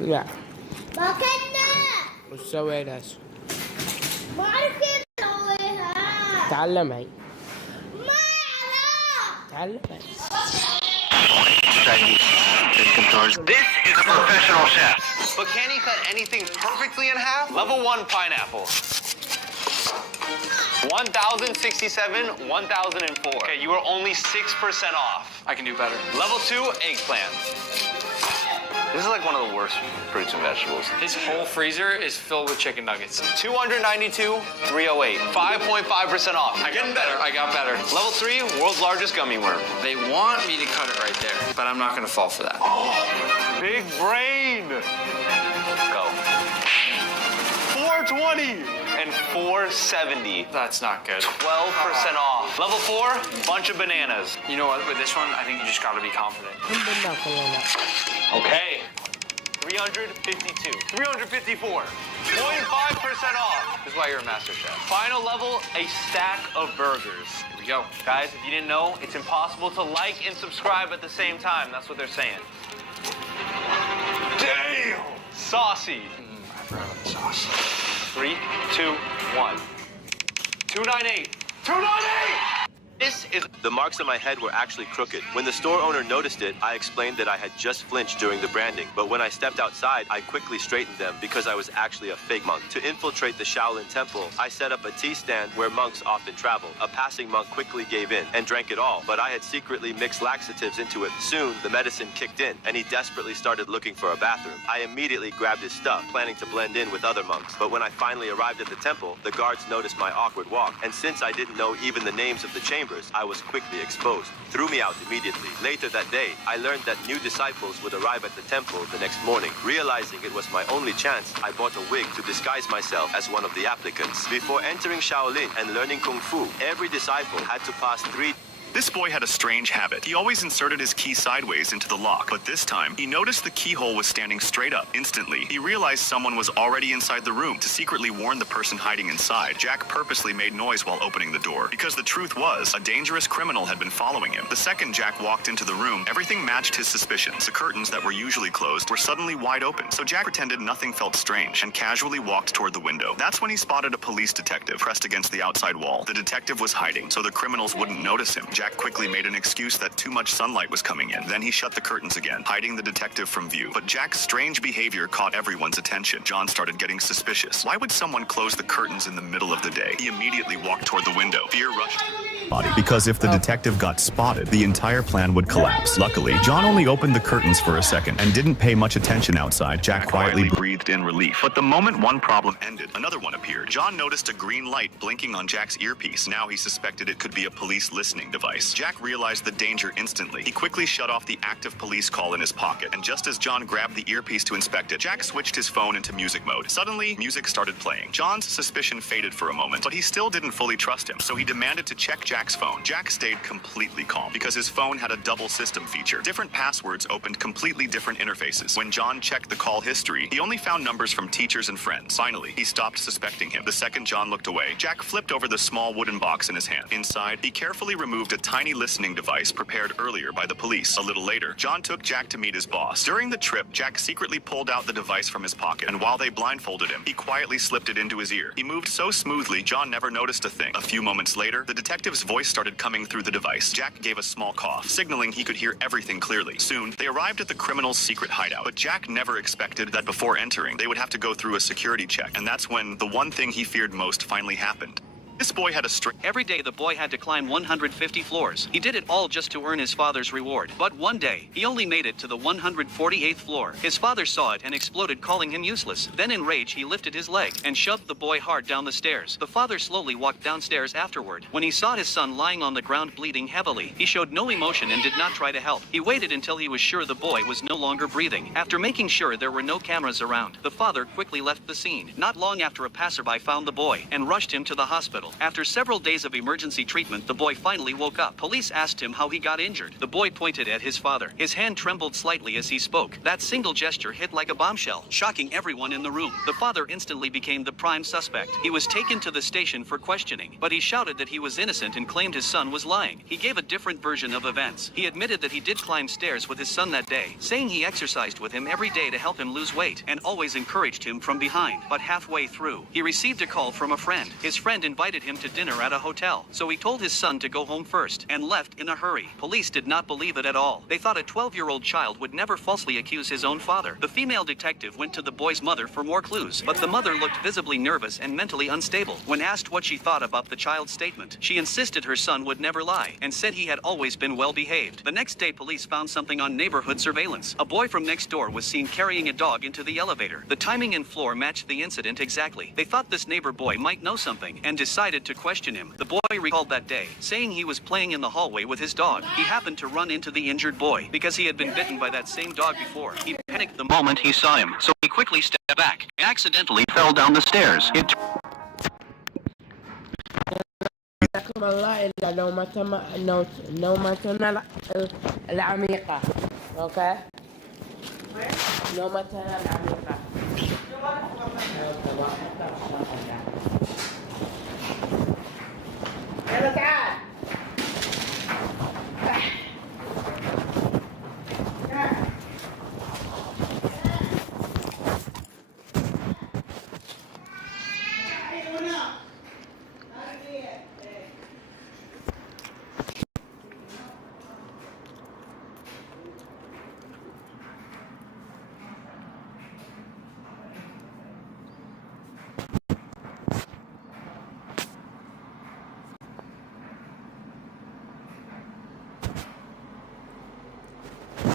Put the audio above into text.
لا ما كنا مش سوي ناس ما أعرف كيف أسويها. تعلم هاي ما أعرف. تعلم هاي. This is a professional chef, but can he cut anything perfectly in half? Level 1 pineapple. 1067, 1004. Okay, you are only 6% off. I can do better. Level 2 eggplant. This is like one of the worst fruits and vegetables. His whole freezer is filled with chicken nuggets. 292, 308. 5.5% off. Getting better. I got better. Level 3, world's largest gummy worm. They want me to cut it right there, but I'm not gonna fall for that. Oh, big brain. Let's go. 420 and 470. That's not good. 12% off. Level 4, bunch of bananas. You know what? With this one, I think you just gotta be confident. Okay. 352. 354. 0.5% off. This is why you're a master chef. Final level, a stack of burgers. Here we go. Guys, if you didn't know, it's impossible to like and subscribe at the same time. That's what they're saying. Damn! Saucy. I forgot about the sauce. 3, 2, 1. 298. 298! This is... The marks on my head were actually crooked. When the store owner noticed it, I explained that I had just flinched during the branding. But when I stepped outside, I quickly straightened them because I was actually a fake monk. To infiltrate the Shaolin temple, I set up a tea stand where monks often travel. A passing monk quickly gave in and drank it all, but I had secretly mixed laxatives into it. Soon, the medicine kicked in, and he desperately started looking for a bathroom. I immediately grabbed his stuff, planning to blend in with other monks. But when I finally arrived at the temple, the guards noticed my awkward walk, and since I didn't know even the names of the chambers, I was quickly exposed. Threw me out immediately. Later that day, I learned that new disciples would arrive at the temple the next morning. Realizing it was my only chance, I bought a wig to disguise myself as one of the applicants. Before entering Shaolin and learning Kung Fu, every disciple had to pass 3... This boy had a strange habit. He always inserted his key sideways into the lock, but this time, he noticed the keyhole was standing straight up. Instantly, he realized someone was already inside the room. To secretly warn the person hiding inside, Jack purposely made noise while opening the door, because the truth was, a dangerous criminal had been following him. The second Jack walked into the room, everything matched his suspicions. The curtains that were usually closed were suddenly wide open, so Jack pretended nothing felt strange and casually walked toward the window. That's when he spotted a police detective pressed against the outside wall. The detective was hiding, so the criminals wouldn't notice him. Jack quickly made an excuse that too much sunlight was coming in. Then he shut the curtains again, hiding the detective from view. But Jack's strange behavior caught everyone's attention. John started getting suspicious. Why would someone close the curtains in the middle of the day? He immediately walked toward the window. Fear rushed body, because if the detective got spotted, the entire plan would collapse. Luckily, John only opened the curtains for a second and didn't pay much attention outside. Jack quietly breathed in relief. But the moment one problem ended, another one appeared. John noticed a green light blinking on Jack's earpiece. Now he suspected it could be a police listening device. Jack realized the danger instantly. He quickly shut off the active police call in his pocket, and just as John grabbed the earpiece to inspect it, Jack switched his phone into music mode. Suddenly, music started playing. John's suspicion faded for a moment, but he still didn't fully trust him, so he demanded to check Jack's phone. Jack stayed completely calm because his phone had a double system feature. Different passwords opened completely different interfaces. When John checked the call history, he only found numbers from teachers and friends. Finally, he stopped suspecting him. The second John looked away, Jack flipped over the small wooden box in his hand. Inside, he carefully removed a tiny listening device prepared earlier by the police. A little later, John took Jack to meet his boss. During the trip, Jack secretly pulled out the device from his pocket, and while they blindfolded him, he quietly slipped it into his ear. He moved so smoothly, John never noticed a thing. A few moments later, the detective's voice started coming through the device. Jack gave a small cough, signaling he could hear everything clearly. Soon, they arrived at the criminal's secret hideout, but Jack never expected that before entering, they would have to go through a security check, and that's when the one thing he feared most finally happened. This boy had a Every day the boy had to climb 150 floors. He did it all just to earn his father's reward. But one day, he only made it to the 148th floor. His father saw it and exploded, calling him useless. Then in rage, he lifted his leg and shoved the boy hard down the stairs. The father slowly walked downstairs afterward. When he saw his son lying on the ground bleeding heavily, he showed no emotion and did not try to help. He waited until he was sure the boy was no longer breathing. After making sure there were no cameras around, the father quickly left the scene. Not long after, a passerby found the boy and rushed him to the hospital. hospital. After several days of emergency treatment, the boy finally woke up. Police asked him how he got injured. The boy pointed at his father. His hand trembled slightly as he spoke. That single gesture hit like a bombshell, shocking everyone in the room. The father instantly became the prime suspect. He was taken to the station for questioning, but he shouted that he was innocent and claimed his son was lying. He gave a different version of events. He admitted that he did climb stairs with his son that day, saying he exercised with him every day to help him lose weight and always encouraged him from behind. But halfway through, he received a call from a friend. His friend invited him to dinner at a hotel, so he told his son to go home first and left in a hurry. Police did not believe it at all. They thought a 12-year-old child would never falsely accuse his own father. The female detective went to the boy's mother for more clues, but the mother looked visibly nervous and mentally unstable. When asked what she thought about the child's statement, she insisted her son would never lie and said he had always been well behaved. The next day, police found something on neighborhood surveillance. A boy from next door was seen carrying a dog into the elevator. The timing and floor matched the incident exactly. They thought this neighbor boy might know something and decided to question him. The boy recalled that day, saying he was playing in the hallway with his dog. He happened to run into the injured boy because he had been bitten by that same dog before. He panicked the moment he saw him, so he quickly stepped back and accidentally fell down the stairs. لكم الله إلا نومتنا العميقة. أوكي. نومتنا العميقة. يلا تعال.